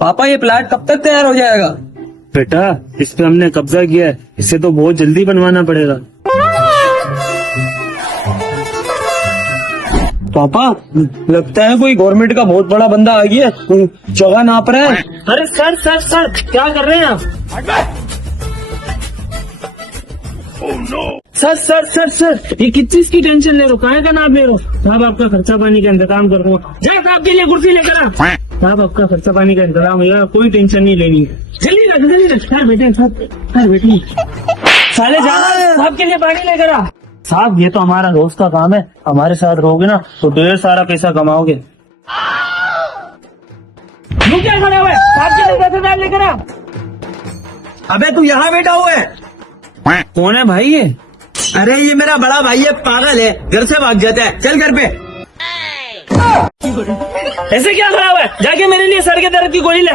पापा ये प्लाट कब तक तैयार हो जाएगा? बेटा, इस पे हमने कब्जा किया है, इसे तो बहुत जल्दी बनवाना पड़ेगा। पापा लगता है कोई गवर्नमेंट का बहुत बड़ा बंदा आ गया है, जगह नाप रहा है। अरे सर सर सर, क्या कर रहे हैं आप? सर सर सर सर, ये किस चीज की टेंशन ले रहे हो? काहे का नाप ले रहे हो? साहब आपका खर्चा पानी का इंतजाम कर रहा हूँ। जा साहब के लिए कुर्सी लेकर आ। साहब आपका खर्चा पानी का इंतजाम है, कोई टेंशन नहीं लेनी है। जल्दी रख जल्दी रख। सर बेटे सर बेटी, साले जाना साहब के लिए पानी लेकर आ। साहब ये तो हमारा रोज का काम है, हमारे साथ रहोगे ना तो ढेर सारा पैसा कमाओगे। तू क्या खड़ा हुआ है? साहब के लिए 10,000 लेकर आ। अबे तू यहाँ बैठा हुआ है? कौन है भाई ये? अरे ये मेरा बड़ा भाई है, पागल है, घर से भाग जाता है। चल घर पे। ऐसे क्या खड़ा हुआ है? जाके मेरे लिए सर के दर्द की गोली ले।